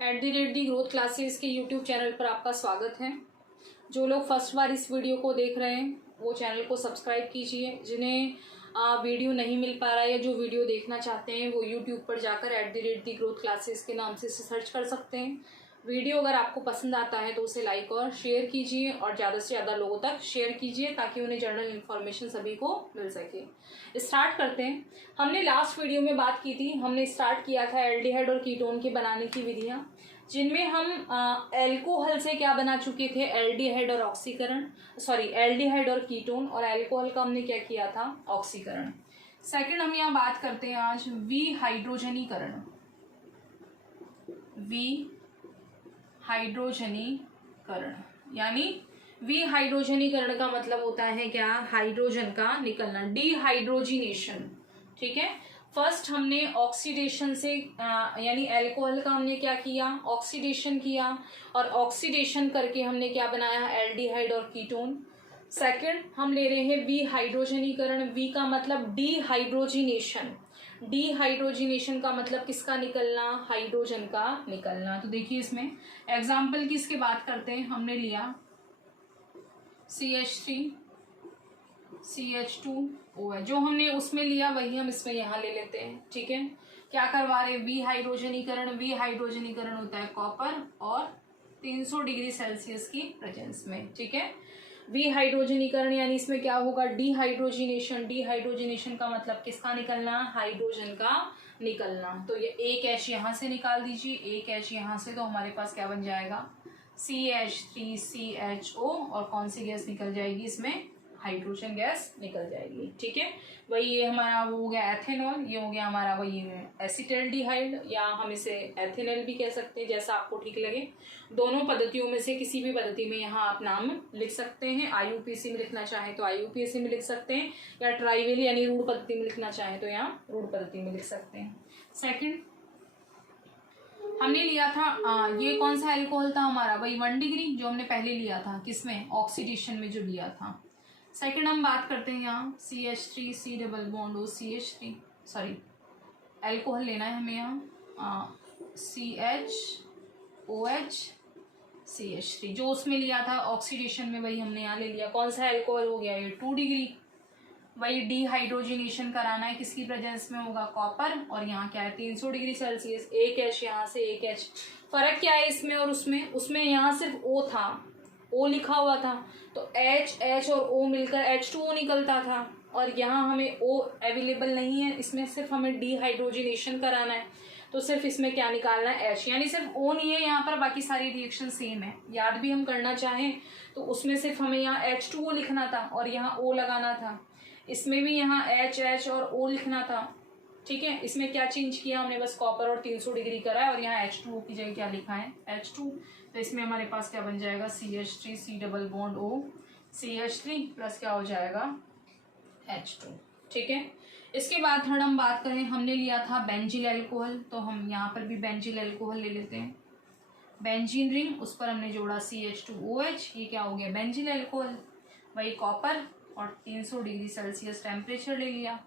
@ Growth classes के YouTube channel पर आपका स्वागत है। जो लोग फर्स्ट बार इस वीडियो को देख रहे हैं वो चैनल को सब्सक्राइब कीजिए। जिन्हें वीडियो नहीं मिल पा रहा है या जो वीडियो देखना चाहते हैं वो यूट्यूब पर जाकर @ ग्रोथ क्लासेस के नाम से सर्च कर सकते हैं। वीडियो अगर आपको पसंद आता है तो उसे लाइक और शेयर कीजिए और ज़्यादा से ज़्यादा लोगों तक शेयर कीजिए ताकि उन्हें जनरल इन्फॉर्मेशन सभी को मिल सके। स्टार्ट करते हैं। हमने लास्ट वीडियो में बात की थी, हमने स्टार्ट किया था एल्डिहाइड और कीटोन के बनाने की विधियाँ, जिनमें हम एल्कोहल से क्या बना चुके थे, एल्डिहाइड और ऑक्सीकरण, एल्डिहाइड और कीटोन, और एल्कोहल का हमने क्या किया था, ऑक्सीकरण। सेकंड हम यहाँ बात करते हैं आज विहाइड्रोजनीकरण। विहाइड्रोजनीकरण यानी विहाइड्रोजनीकरण का मतलब होता है क्या, हाइड्रोजन का निकलना, डिहाइड्रोजिनेशन। ठीक है, फर्स्ट हमने ऑक्सीडेशन से यानी अल्कोहल का हमने क्या किया, ऑक्सीडेशन किया, और ऑक्सीडेशन करके हमने क्या बनाया, एल्डिहाइड और कीटोन। सेकंड हम ले रहे हैं विहाइड्रोजनीकरण। वी का मतलब डिहाइड्रोजिनेशन। डिहाइड्रोजिनेशन का मतलब किसका निकलना, हाइड्रोजन का निकलना। तो देखिए इसमें एग्जाम्पल की इसके बात करते हैं। हमने लिया CH3 CH2O है, जो हमने उसमें लिया वही हम इसमें यहाँ ले लेते हैं। ठीक है, क्या करवा रहे, विहाइड्रोजनीकरण। विहाइड्रोजनीकरण होता है कॉपर और 300 डिग्री सेल्सियस की प्रेजेंस में। ठीक है, विहाइड्रोजनीकरण यानी इसमें क्या होगा, डिहाइड्रोजिनेशन। डिहाइड्रोजिनेशन का मतलब किसका निकलना, हाइड्रोजन का निकलना। तो ये एक एच यहाँ से निकाल दीजिए, एक एच यहाँ से, तो हमारे पास क्या बन जाएगा, CH3CHO, और कौन सी गैस निकल जाएगी इसमें, हाइड्रोजन गैस निकल जाएगी। ठीक है, वही ये हमारा वो हो गया एथेनॉल, ये हो गया हमारा वही एसिटाल्डिहाइड, या हम इसे एथेनॉल भी कह सकते हैं, जैसा आपको ठीक लगे। दोनों पद्धतियों में से किसी भी पद्धति में यहाँ आप नाम लिख सकते हैं। IUPAC में लिखना चाहें तो IUPAC में लिख सकते हैं, या ट्राइवल यानी रूढ़ पद्धति में लिखना चाहें तो यहाँ रूढ़ पद्धति में लिख सकते हैं। सेकेंड हमने लिया था ये कौन सा एल्कोहल था हमारा, वही 1 डिग्री जो हमने पहले लिया था, किसमें, ऑक्सीडेशन में जो लिया था। सेकंड हम बात करते हैं यहाँ CH3 COCH3, एल्कोहल लेना है हमें यहाँ CHOH CH3, जो उसमें लिया था ऑक्सीडेशन में वही हमने यहाँ ले लिया। कौन सा एल्कोहल हो गया, ये 2 डिग्री। वही डिहाइड्रोजिनेशन कराना है, किसकी प्रेजेंस में होगा, कॉपर, और यहाँ क्या है 300 डिग्री सेल्सियस। एक एच यहाँ से, एक एच। फर्क क्या है इसमें और उसमें, उसमें यहाँ सिर्फ O था, O लिखा हुआ था, तो H और O मिलकर H2O निकलता था, और यहाँ हमें O अवेलेबल नहीं है, इसमें सिर्फ हमें डिहाइड्रोजिनेशन कराना है, तो सिर्फ इसमें क्या निकालना है, H, यानी सिर्फ O नहीं है यहाँ पर, बाकी सारी रिएक्शन सेम है। याद भी हम करना चाहें तो उसमें सिर्फ हमें यहाँ H2O लिखना था और यहाँ O लगाना था, इसमें भी यहाँ H और O लिखना था। ठीक है, इसमें क्या चेंज किया हमने, बस कॉपर और 300 डिग्री करा है, और यहाँ H2O की जगह क्या लिखा है, H2। तो इसमें हमारे पास क्या बन जाएगा, CH3 C+O CH3 प्लस क्या हो जाएगा, H2। ठीक है, इसके बाद थर्ड हम बात करें, हमने लिया था बेंजील अल्कोहल, तो हम यहाँ पर भी बेंजील अल्कोहल ले लेते हैं। बेंजीन रिंग, उस पर हमने जोड़ा CH2OH, ये क्या हो गया, बेंजील अल्कोहल। वही कॉपर और 300 डिग्री सेल्सियस टेम्परेचर ले लिया,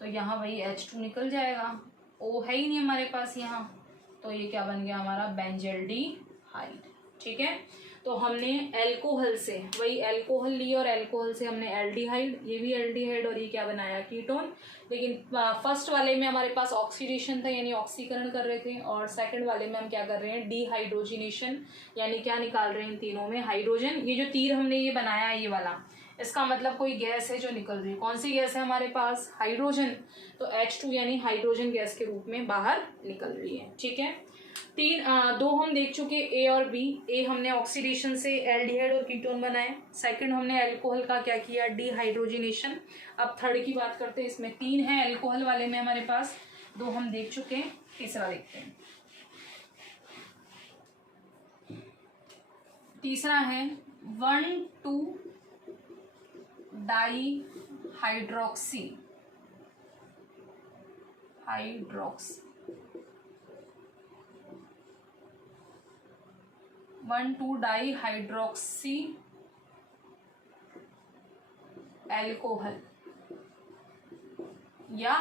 तो यहाँ वही H2 निकल जाएगा। O है ही नहीं हमारे पास यहाँ, तो ये क्या बन गया हमारा, बेंजल्डिहाइड। ठीक है, तो हमने एल्कोहल से, वही एल्कोहल ली और एल्कोहल से हमने एल्डिहाइड, ये भी एल्डिहाइड, और ये क्या बनाया, कीटोन। लेकिन फर्स्ट वाले में हमारे पास ऑक्सीडेशन था यानी ऑक्सीकरण कर रहे थे, और सेकंड वाले में हम क्या कर रहे हैं, डिहाइड्रोजिनेशन, यानी क्या निकाल रहे हैं इन तीनों में, हाइड्रोजन। ये जो तीर हमने ये बनाया है ये वाला, इसका मतलब कोई गैस है जो निकल रही है। कौन सी गैस है हमारे पास, हाइड्रोजन, तो H2 यानी हाइड्रोजन गैस के रूप में बाहर निकल रही है। ठीक है, दो हम देख चुके, A और B। A हमने ऑक्सीडेशन से एल्डिहाइड और कीटोन बनाए, सेकंड हमने अल्कोहल का क्या किया, डिहाइड्रोजिनेशन। अब थर्ड की बात करते हैं, इसमें 3 है अल्कोहल वाले में हमारे पास, 2 हम देख चुके हैं, तीसरा देखते हैं। तीसरा है 1,2-डाईहाइड्रोक्सी 1,2-डाईहाइड्रोक्सी अल्कोहल या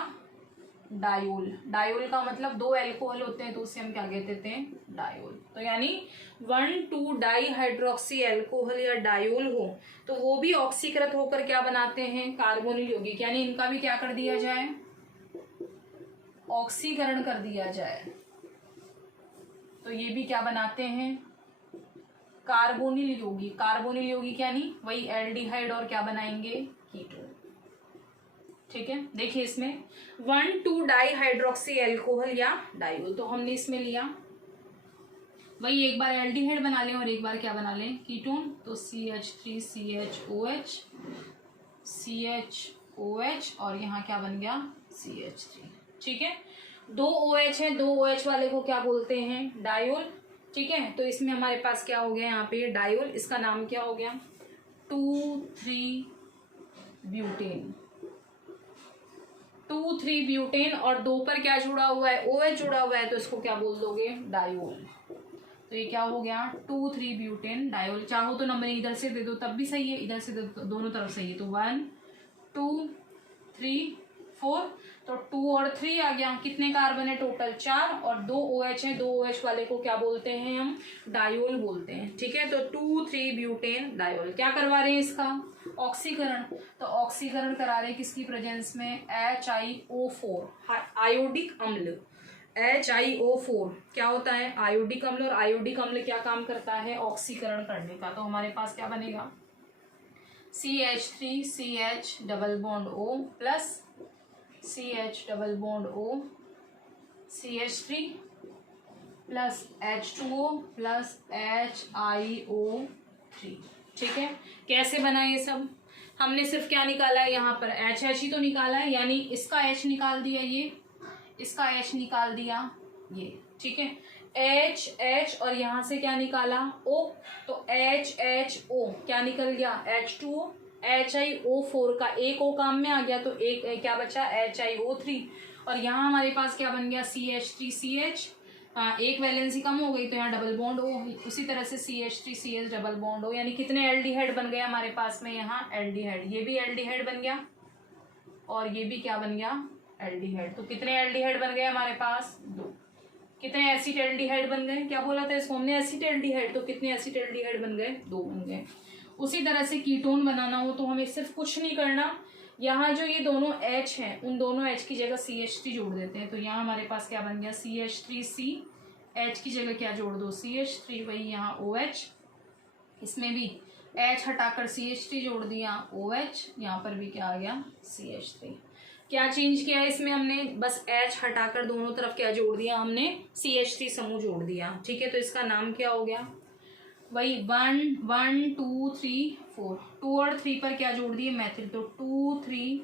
डायोल। डायोल का मतलब दो एल्कोहल होते हैं तो उसे हम क्या कहते हैं, डायोल। तो यानी 1,2 डाई हाइड्रोक्सी एल्कोहल या डायोल हो तो वो भी ऑक्सीकृत होकर क्या बनाते हैं, कार्बोनिल यौगिक, यानी इनका भी क्या कर दिया जाए, ऑक्सीकरण कर दिया जाए। तो ये भी क्या बनाते हैं, कार्बोनिल यौगिक। कार्बोनिल यौगिक यानी वही एल्डिहाइड और क्या बनाएंगे, कीटोन। ठीक है, देखिए इसमें 1,2 डाई हाइड्रोक्सी एल्कोहल या डायोल, तो हमने इसमें लिया वही, एक बार एल्डिहाइड बना लें और एक बार क्या बना लें, कीटोन। तो CH3CHOH CHOH और यहाँ क्या बन गया, CH3। ठीक है, दो OH है, दो OH वाले को क्या बोलते हैं, डायोल। ठीक है, तो इसमें हमारे पास क्या हो गया यहाँ पे डायोल, इसका नाम क्या हो गया, 2,3-ब्यूटेन। 2,3-ब्यूटेन और दो पर क्या जुड़ा हुआ है, OH जुड़ा हुआ है, तो इसको क्या बोल दोगे, डायोल। तो ये क्या हो गया, 2,3-ब्यूटेन डायोल। चाहो तो नंबरिंग इधर से दे दो तब भी सही है, इधर से दे दो, दोनों तरफ सही है। तो 1 2 3 4, तो 2 और 3 आ गया, कितने कार्बन है टोटल, 4, और दो OH है, दो OH वाले को क्या बोलते हैं हम, डायोल बोलते हैं। ठीक है, तो 2,3-ब्यूटेन डायोल। क्या करवा रहे हैं इसका, ऑक्सीकरण। तो ऑक्सीकरण करा रहे हैं किसकी प्रेजेंस में, HiO4 आयोडिक अम्ल। HiO4 क्या होता है, आयोडिक अम्ल, और आयोडिक अम्ल क्या काम करता है, ऑक्सीकरण करने का। तो हमारे पास क्या बनेगा, CH3CH double bond O plus CH double bond O CH3 plus H2O plus HiO3। ठीक है, कैसे बना ये सब, हमने सिर्फ क्या निकाला है यहाँ पर, H ही तो निकाला है, यानी इसका H निकाल दिया, ये इसका H निकाल दिया, ये। ठीक है, H और यहाँ से क्या निकाला, O, तो HHO क्या निकल गया, H2O। HiO4 का एक O काम में आ गया, तो एक क्या बचा, HiO3। और यहाँ हमारे पास क्या बन गया, CH3CH, एक वैलेंसी कम हो गई तो यहाँ डबल बॉन्ड O। उसी तरह से CH3CH डबल बॉन्ड O, यानी कितने एल्डिहाइड बन गए हमारे पास में, यहाँ एल्डिहाइड, ये भी एल्डिहाइड बन गया और ये भी क्या बन गया, एल्डिहाइड। तो कितने एल्डिहाइड बन गए हमारे पास, 2। कितने एसिड एल्डिहाइड बन गए, क्या बोला था इसको हमने, एसिड एल्डिहाइड, तो कितने एसिड एल्डिहाइड बन गए, 2 बन गए। उसी तरह से कीटोन बनाना हो तो हमें सिर्फ कुछ नहीं करना, यहाँ जो ये दोनों H हैं उन दोनों H की जगह CH3 जोड़ देते हैं। तो यहाँ हमारे पास क्या बन गया, CH3C, H की जगह क्या जोड़ दो, CH3, वही यहाँ OH, इसमें भी H हटाकर CH3 जोड़ दिया, OH, यहाँ पर भी क्या आ गया, CH3। क्या चेंज किया है इसमें हमने, बस H हटाकर दोनों तरफ क्या जोड़ दिया हमने, CH3 समूह जोड़ दिया। ठीक है, तो इसका नाम क्या हो गया, वही 1 1 2 3 4, 2 और 3 पर क्या जोड़ दिए, मैथिल, तो 2,3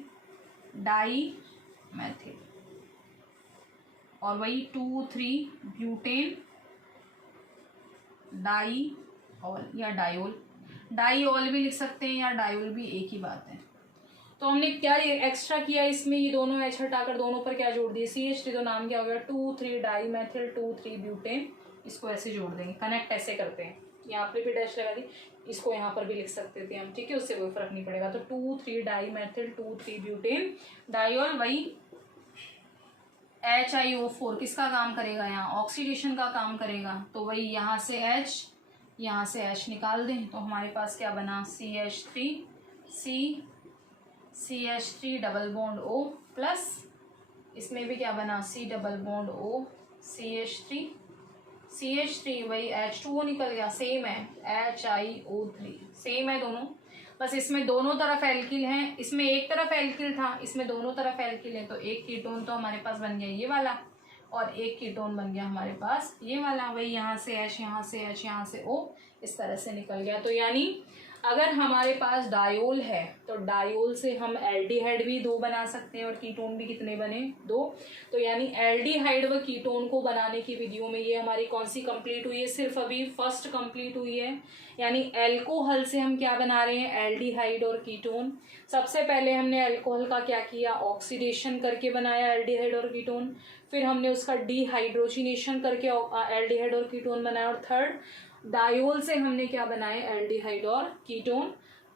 डाई मैथिल, और वही 2,3 ब्यूटेन डाईऑल या डायोल। डाईऑल भी लिख सकते हैं या डायोल भी, एक ही बात है। तो हमने क्या एक्स्ट्रा किया इसमें, ये दोनों H हटाकर दोनों पर क्या जोड़ दिए, CH3, तो नाम क्या हो गया, 2,3 डाई मैथिल 2,3 ब्यूटेन। इसको ऐसे जोड़ देंगे, कनेक्ट ऐसे करते हैं, यहाँ पर भी डैश लगा दी, इसको यहाँ पर भी लिख सकते थे हम। ठीक है, उससे कोई फर्क नहीं पड़ेगा। तो 2,3 डाई मैथिल 2,3 ब्यूटेन डायोल, वही HiO4 किसका काम करेगा, यहाँ ऑक्सीडेशन का काम करेगा। तो वही यहाँ से H, यहाँ से H निकाल दें, तो हमारे पास क्या बना, CH3 double bond O plus इसमें भी क्या बना, C double bond O CH3 वही H2O निकल गया, सेम है, HiO3 सेम है दोनों, बस इसमें दोनों तरफ एल्किल हैं, इसमें एक तरफ एल्किल था, इसमें दोनों तरफ एल्किल है। तो एक कीटोन तो हमारे पास बन गया ये वाला, और एक कीटोन बन गया हमारे पास ये वाला, वही यहाँ से H, यहाँ से H, यहाँ से O, इस तरह से निकल गया। तो यानी अगर हमारे पास डायोल है तो डायोल से हम एल्डिहाइड भी 2 बना सकते हैं, और कीटोन भी कितने बने, 2। तो यानी एल्डिहाइड व कीटोन को बनाने की विधियों में ये हमारी कौन सी कंप्लीट हुई है, सिर्फ अभी फर्स्ट कंप्लीट हुई है। यानी एल्कोहल से हम क्या बना रहे हैं, एल्डिहाइड और कीटोन। सबसे पहले हमने एल्कोहल का क्या किया, ऑक्सीडेशन करके बनाया एल्डिहाइड और कीटोन, फिर हमने उसका डिहाइड्रोजिनेशन करके एल्डिहाइड और कीटोन बनाया, और थर्ड डायोल से हमने क्या बनाए, एल्डिहाइड और कीटोन।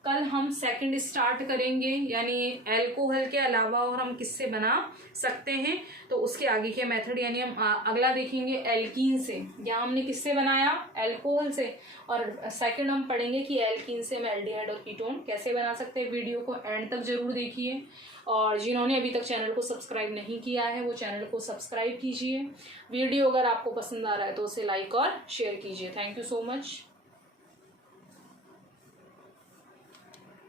कल हम सेकंड स्टार्ट करेंगे, यानी एल्कोहल के अलावा और हम किससे बना सकते हैं, तो उसके आगे के मेथड यानी हम अगला देखेंगे एल्कीन से। यहाँ हमने किससे बनाया, एल्कोहल से, और सेकंड हम पढ़ेंगे कि एल्कीन से हम एल्डिहाइड और कीटोन कैसे बना सकते हैं। वीडियो को एंड तक जरूर देखिए, और जिन्होंने अभी तक चैनल को सब्सक्राइब नहीं किया है वो चैनल को सब्सक्राइब कीजिए। वीडियो अगर आपको पसंद आ रहा है तो उसे लाइक और शेयर कीजिए। Thank you so much.